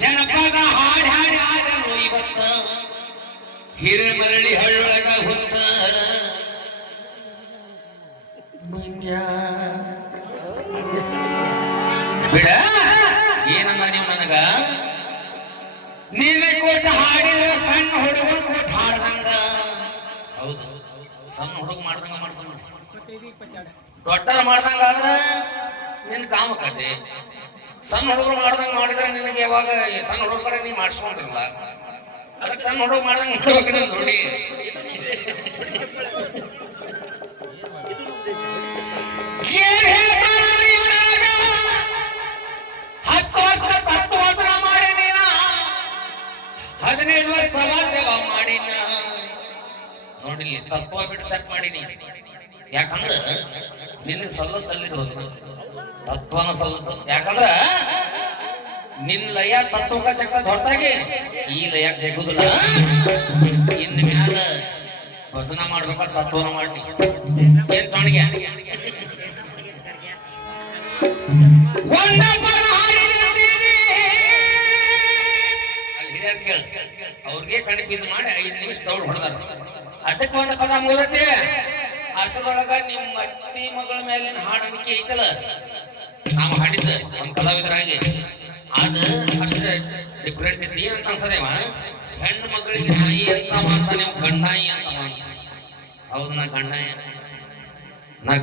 ಜನಪದ ಹಾಡಿ ಹಾಡಿ ಆದನು ಇವತ್ತ ಹಿರೇಮರಳಿ ಹಳ್ಳೊಳಗ ಹುಚ್ಚ ಮಂಗ್ಯ ಬಿಡ ಏನಂದ ನೀವು ನನಗ ನೀನೆ ಕೊಟ್ಟು ಹಾಡಿದ್ರೆ ಸಣ್ಣ ಹುಡುಗರು ಕೊಟ್ಟು ಹಾಡ್ದಂಗ ಹೌದು ಸಣ್ಣ ಹುಡುಗ ಮಾಡ್ದಂಗ ಮಾಡ್ದಂಗ ದೊಡ್ಡರ ಮಾಡ್ದಂಗ ಆದ್ರ ನಿನ್ ಕಾಮಕತೆ ಸಣ್ಣ ಹುಡುಗರು ಮಾಡ್ದಂಗ ಮಾಡಿದ್ರೆ ನಿನಗೆ ಯಾವಾಗ ಸಣ್ಣ ಹುಡುಗರ ಕಡೆ ನೀ ಮಾಡಿಸ್ಕೊಂಡಿರಲ್ಲ ಅದಕ್ಕೆ ಸಣ್ಣ ಹುಡುಗ ಮಾಡ್ದಂಗ ಮಾಡ್ಬೇಕು ನನ್ ನೋಡಿ ಹತ್ತು ವರ್ಷ ಮಾಡಿ ನೀನ 15 ವರ್ಷ ಸಮಾಜವ ಮಾಡಿನ ನೋಡಿ ತತ್ವ ಬಿಟ್ಟು ತಪ್ಪು ಮಾಡೀನಿ ಯಾಕಂದ್ರ ನಿನಗೆ ಸಲ್ಲದಲ್ಲಿದ್ರು ತತ್ವನ ಸಲ್ಲದ ಯಾಕಂದ್ರ ನಿನ್ ಲಯ ತತ್ವಕ ಜಗದ ಹೊರತಾಗಿ ಈ ಲಯಕ್ ಜಗುದಿಲ್ಲ ಇನ್ ಮ್ಯಾಲ ಭಜನ ಮಾಡ್ಬೇಕ ತತ್ವನ ಮಾಡಿ ಏನ್ ತೊಣಗೆ ಹಿರಿಯರ್ ಕೇಳ ಅವ್ರಿಗೆ ಕಣಿಪೀಸ್ ಮಾಡಿ 5 ನಿಮಿಷ ದೌಡ್ ಹೊಡೆದಾರ ಅದಕ್ಕೆ ಒಂದು ಪದ ಮುಗದತೆ ಅರ್ಥದೊಳಗ ನಿಮ್ಮ ಅತ್ತಿ ಮಗಳ ಮೇಲಿನ ಹಾಡಣಿಕೆ ಐತಲ್ಲ ನಾವು ಹಾಡಿದ್ದ ಒಂದ್ ಕಲಾವಿದರಾಗಿ ಅದ ಅಷ್ಟ ಡಿಫ್ರೆಂಟ್ ಇತ್ತು ಏನಂತ ಅನ್ಸದೇವ ಹೆಣ್ಣು ಮಗಳಿಗೆ ನಾಯಿ ಅಂತ ಮಾತ ನೀವು ಗಂಡಾಯಿ ಅಂತ ಮಾತ ಹೌದು ನಾ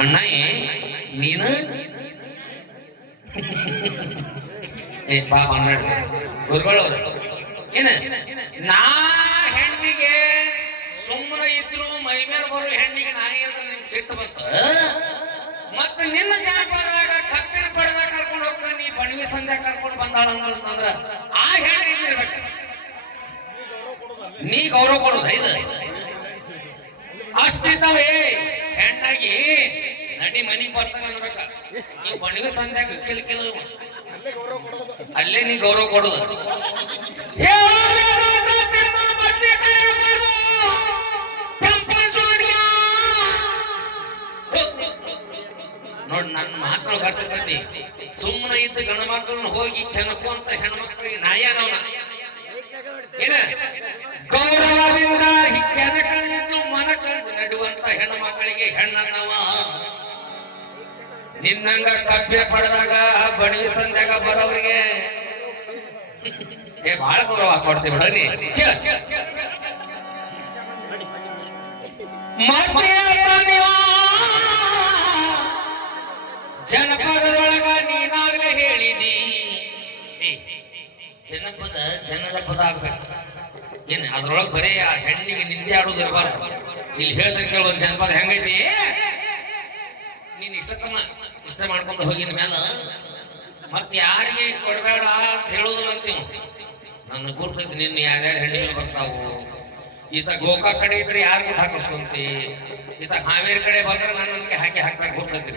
ಗಂಡಾಯಿ ನೀನು ಏ ಪಾಪ ಗುರುಗಳವ್ರು ಏನ ನಾ ಹೆಣ್ಣಿಗೆ ಸುಮ್ಮನೆ ಇದ್ರು ಮೈ ಮೇಲೆ ಬರೋ ಹೆಣ್ಣಿಗೆ ನಾಯಿ ಅಂದ್ರೆ ನಿಂಗೆ ಸಿಟ್ಟು ಬಂತ ಮತ್ತ ನಿನ್ನ ಜಾನಪದಾಗ ಕಪ್ಪಿನ ಪಡೆದಾಗ ಕರ್ಕೊಂಡು ಹೋಗ್ತಾನೆ ನೀ ಬಣವಿ ಸಂಧ್ಯಾ ಕರ್ಕೊಂಡು ಬಂದಾಳ ಅಂತಂದ್ರ ಆ ಹೆಣ್ಣು ಇರ್ಬೇಕು ನೀ ಗೌರವ ಕೊಡುದ ಇದು ಅಷ್ಟಿದ್ದಾವೆ ಹೆಣ್ಣಾಗಿ ನಡಿ ಮನಿಗ್ ಬರ್ತಾನೆ ಅನ್ಬೇಕ ನೀ ಬಣವಿ ಸಂಧ್ಯಾಗ ಕೆಲವು ಅಲ್ಲೇ ನೀ ಗೌರವ ಕೊಡುದ ನೋಡ್ ನನ್ನ ಮಾತೊಳಗ ಅರ್ಥೈತಿ ಸುಮ್ಮನೆ ಇದ್ದ ಗಂಡ ಮಕ್ಕಳನ್ನ ಹೋಗಿ ಕೆಣಕುವಂತ ಹೆಣ್ಮಕ್ಳಿಗೆ ನಾಯನವನ ಏನ ಗೌರವದಿಂದ ಕೆನಕನ್ನಿದ್ದು ಮನ ಕನ್ಸು ನಡುವಂತ ಹೆಣ್ಣು ಮಕ್ಕಳಿಗೆ ಹೆಣ್ಣನ್ನವ ನಿನ್ನಂಗ ಕಬ್ಬೆ ಪಡೆದಾಗ ಬಣವಿ ಸಂಧ್ಯಾಗ ಬರೋವ್ರಿಗೆ ಏ ಬಹಳ ಗೌರವ ಕೊಡ್ತೀವಿ ಬಿಡನಿ ಜನಪದದೊಳಗ ನೀನಾಗ್ಲೇ ಹೇಳಿದಿ ಜನದ ಪದ ಆಗ್ಬೇಕು ಏನ್ ಅದ್ರೊಳಗ ಬರೀ ಆ ಹೆಣ್ಣಿಗೆ ನಿಂದೆ ಆಡೋದು ಇರಬಾರ್ದು ಇಲ್ಲಿ ಹೇಳ್ತಾರೆ ಕೇಳುವ ಜನಪದ ಹೆಂಗೈತಿ ನೀನ್ ಇಷ್ಟ ಮಾಡ್ಕೊಂಡು ಹೋಗಿನ ಮ್ಯಾಲ ಮತ್ ಯಾರಿಗೆ ಕೊಡಬೇಡ ಅಂತ ಹೇಳೋದಿಲ್ಲ ಅಂತೀವ್ ನನ್ನ ಗುರ್ತೈತಿ ನಿನ್ನ ಯಾರ್ಯಾರು ಹೆಣ್ಣಿಗೆ ಬರ್ತಾವು ಈತ ಗೋಕಾ ಕಡೆ ಇದ್ರೆ ಯಾರಿಗೂ ಹಾಕಿಸ್ಕೊಂತಿ ಈತ ಹಾವೇರಿ ಕಡೆ ಬಂದ್ರೆ ನನ್ಗೆ ಹಾಕ್ತಾರೆ ಗುರ್ತೈತಿ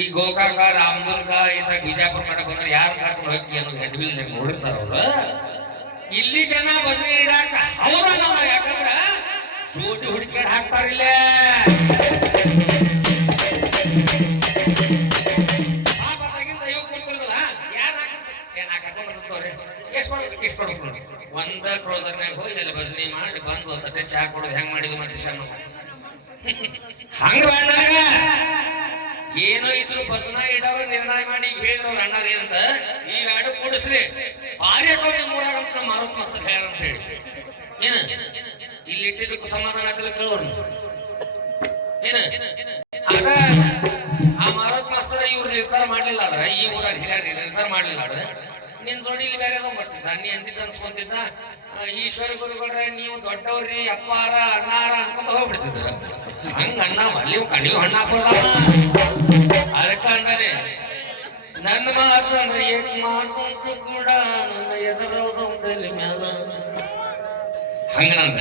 ಈ ಗೋಕಾಕ ರಾಮದುರ್ಗ ಈತ ಬಿಜಾಪುರ ಕಡೆ ಬಂದ್ರೆ ಯಾರು ಕರ್ಕೊಂಡು ಹೋಗ್ತಿ ಅನ್ನೋದು ಹೆಡ್ಬಿಲ್ ನೋಡಿರ್ತಾರ ಅವ್ರ ಇಲ್ಲಿ ಜನ ಬಸರಿ ಇಡಾಕ ಅವ್ರ ನಾವು ಯಾಕಂದ್ರ ಜೋಟಿ ಹುಡುಕಾಡ್ ಹಾಕ್ತಾರಿಲ್ಲ ಒಂದ ಕ್ರೋಸರ್ನಾಗ ಹೋಗಿ ಅಲ್ಲಿ ಭಜನೆ ಮಾಡಿ ಬಂದು ತಟ್ಟೆ ಚಾ ಕೊಡೋದು ಹೆಂಗ್ ಮಾಡಿದ್ವಿ ಮತ್ತೆ ಹಂಗ ನನಗ ಏನೋ ಇದ್ರು ಭಜನ ಇಡೋರು ನಿರ್ಣಯ ಮಾಡಿ ಹೇಳಿದ್ರು ಅವ್ರ ಅಣ್ಣಾರ ಏನಂತ ಈ ಎರಡು ಕೂಡಿಸ್ರಿ ಭಾರಿ ಹಾಕೋರ್ ನಿಮ್ ಊರಾಗಂತ ಮಾರುತ್ ಮಸ್ತಕ್ ಹೇಳ ಅಂತ ಹೇಳಿ ಏನ ಇಲ್ಲಿ ಇಟ್ಟಿದ್ದಕ್ಕೂ ಸಮಾಧಾನ ಆಗ್ತಿಲ್ಲ ಕೇಳೋರು ಏನ ಆಗ ಆ ಮಾರುತ್ ಮಸ್ತರ ಇವ್ರು ನಿರ್ಧಾರ ಮಾಡ್ಲಿಲ್ಲ ಆದ್ರ ಈ ಊರಾಗ ಹಿರಿಯರು ನಿರ್ಧಾರ ಮಾಡ್ಲಿಲ್ಲ ಆದ್ರ ನಿನ್ ಜೋಡಿ ಇಲ್ಲಿ ಬೇರೆ ಬರ್ತಿದ್ದ ನೀ ಅಂತಿದ್ದ ಅನ್ಸ್ಕೊಂತಿದ್ದ ಈಶ್ವರ ಗುರುಗಳ್ರೆ ನೀವು ದೊಡ್ಡವ್ರಿ ಅಪ್ಪಾರ ಅಣ್ಣಾರ ಅನ್ಕೊಂತ ಹೋಗ್ಬಿಡ್ತಿದ್ರ ಹಂಗ ಅಣ್ಣ ಅಲ್ಲಿ ಕಣಿವು ಹಣ್ಣ ಹಾಕೋದಾವ ಅದಕ್ಕ ಅಣ್ಣನೇ ನನ್ನ ಮಾತು ಅಂದ್ರೆ ಏಕ್ ಮಾತಂತ ಕೂಡ ನನ್ನ ಎದುರೋದಲ್ಲಿ ಮ್ಯಾಲ ಹಂಗನಂತ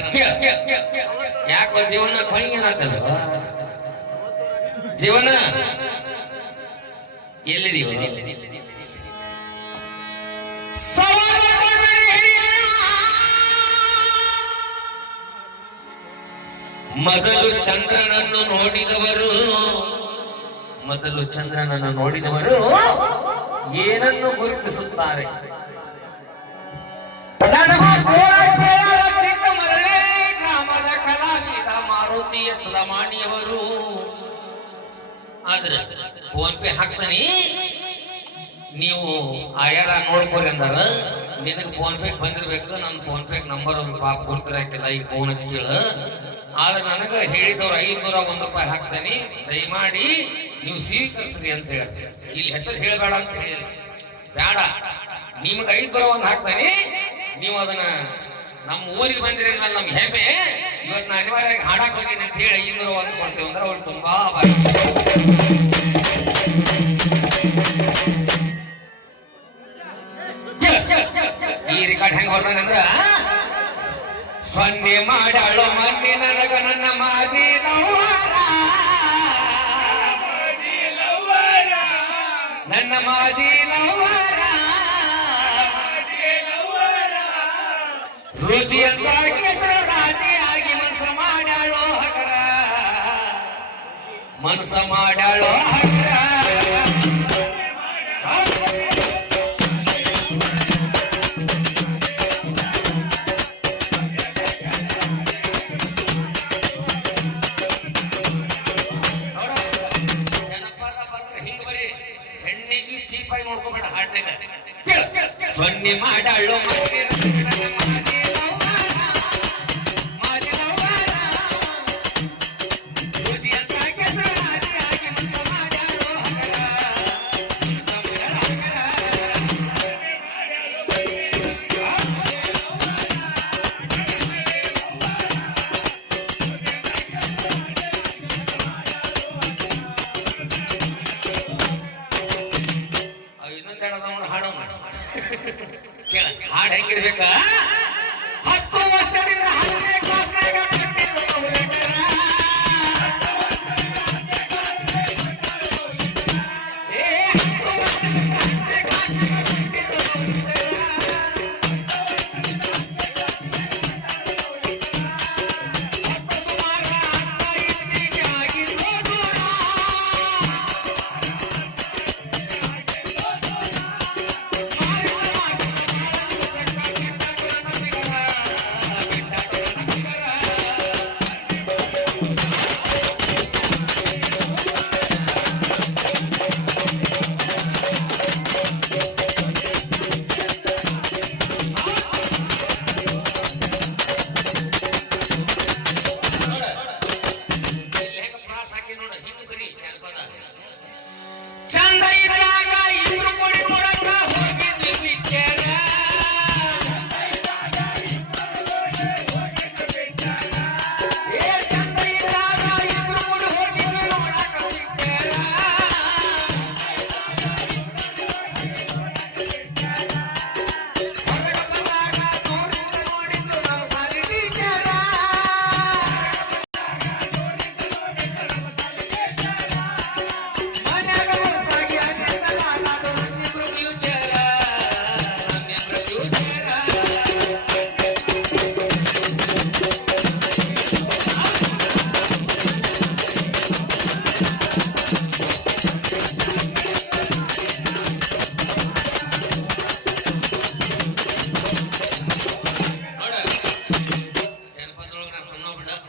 ಯಾಕೋ ಜೀವನ ಕೊಯ್ಯೇನಾಗ್ತದ ಜೀವನ ಎಲ್ಲಿದೀವ ಮೊದಲು ಚಂದ್ರನನ್ನು ನೋಡಿದವರು ಏನನ್ನು ಗುರುತಿಸುತ್ತಾರೆ ನನಗೂ ಕೋರಚೇರ ಚಿಕ್ಕಮರಳಿ ಗ್ರಾಮದ ಕಲಾವಿದ ಮಾರುತಿ ಯತ್ಲಮಾಣಿಯವರು. ಆದ್ರೆ ಫೋನ್ ಪೇ ಹಾಕ್ತಾನಿ, ನೀವು ಆಯಾರ ನೋಡ್ಕೋರಿ ಅಂದಾರ. ನಿನಗೆ ಫೋನ್ ಪೇ ಬಂದಿರ್ಬೇಕು, ನನ್ನ ಫೋನ್ ಪೇ ನಂಬರ್ ಅವ್ರಿಗೆ ಪಾಪ ಗುರ್ತಿರಾಕಿಲ್ಲ, ಈಗ ಫೋನ್ ಹಚ್ಚಿ ಕೇಳ. ಆದ್ರೆ ನನಗೆ ಹೇಳಿದವ್ರು 501 ರೂಪಾಯಿ ಹಾಕ್ತಾನಿ, ದಯಮಾಡಿ ನೀವು ಸ್ವೀಕರಿಸ್ರಿ ಅಂತ ಹೇಳಿ. ಇಲ್ಲಿ ಹೆಸರು ಹೇಳಬೇಡ ಅಂತ ಹೇಳಿ, ಬೇಡ ನಿಮ್ಗೆ 501 ಹಾಕ್ತಾನಿ, ನೀವು ಅದನ್ನ ನಮ್ಮ ಊರಿಗೆ ಬಂದಿರಿ ಮೇಲೆ ನಮ್ಗೆ ಹೆಮ್ಮೆ. ಇವತ್ತು ನಾ ಅನಿವಾರ್ಯವಾಗಿ ಹಾಡಕ್ ಹೋಗಿನಿ ಅಂತ ಹೇಳಿ 501 ಕೊಡ್ತೇವೆ ಅಂದ್ರೆ ಅವ್ರು ತುಂಬಾ ಈ ರೆಕಾರ್ಡ್ ಹೆಂಗ್ ಹೊರದಂದ್ರ, ಸೊನ್ನೆ ಮಾಡಾಳು ಮೊನ್ನೆ ನನಗ ನನ್ನ ಮಾಜಿ ನವ್ವಾರ, ನನ್ನ ಮಾಜಿ ನವ್ವಾರ, ರುಚಿ ಅಂತ ಕೇಸರ ರಾಜಿಯಾಗಿ ಮನಸ ಮಾಡಾಳೋ ಹಗರ, ಮನಸ ಮಾಡಾಳೋ ಹಗರ. ಚೀಪಾಗಿ ನೋಡ್ಕೋಬೇಡ ಹಾಡ್ನಾಗ. ಸೊನ್ನೆ ಮಾಡಾಳು ಹಾಡು ಹೆಂಗಿರ್ಬೇಕ, 10 ವರ್ಷದಿಂದ 10ನೇ ಕ್ಲಾಸ್ನಾಗ ಚಂದ ಇದ್ದಾಗ ಇಬ್ರು ಕೊಡಿ ನೋಡಕ ಹೋಗಿದ್ವಿ ಪಿಕ್ಚರ. ಚಂದ ಇದ್ದಾಗ ಇಬ್ರು ಕೊಡಿ ಹೋಗಿದ್ವಿ ನೋಡಕ ಪಿಕ್ಚರ. ಹೊರಗ ಬಂದಾಗ ದೂರಿಂದ ನೋಡಿದ್ದು ನಮ್ಮ ಸಾರಿ ಟೀಚರ.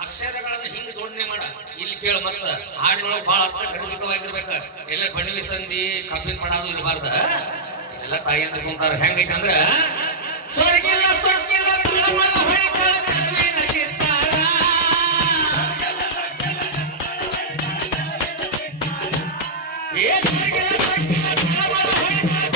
ಅಕ್ಷರಗಳನ್ನು ಹಿಂಗ ಜೋಡಣೆ ಮಾಡ. ಇಲ್ಲಿ ಕೇಳು, ಮತ್ತ ಹಾಡಿನೊಳಗೆ ಬಹಳ ಅರ್ಥಗರ್ಭಿತವಾಗಿರ್ಬೇಕ. ಎಲ್ಲ ಬಣ್ಣಿವಿ ಸಂಧಿ ಕಬ್ಬಿನ ಪಡಾದು ಇರಬಾರ್ದ. ಎಲ್ಲ ತಾಯಿ ಅಂತ ಕುಂತಾರ. ಹೆಂಗೈತೆ ಅಂದ್ರ, ಸ್ವರ್ಗಿಲ್ಲ ತೊಕ್ಕಿಲ್ಲ ತುಳಮಳ ಹೊಳಿತಾಳ ಕಲ್ವಿನ ಚಿತ್ತಾರ. ಸ್ವರ್ಗಿಲ್ಲ ತೊಕ್ಕಿಲ್ಲ ತುಳಮಳ ಹೊಳಿತಾಳ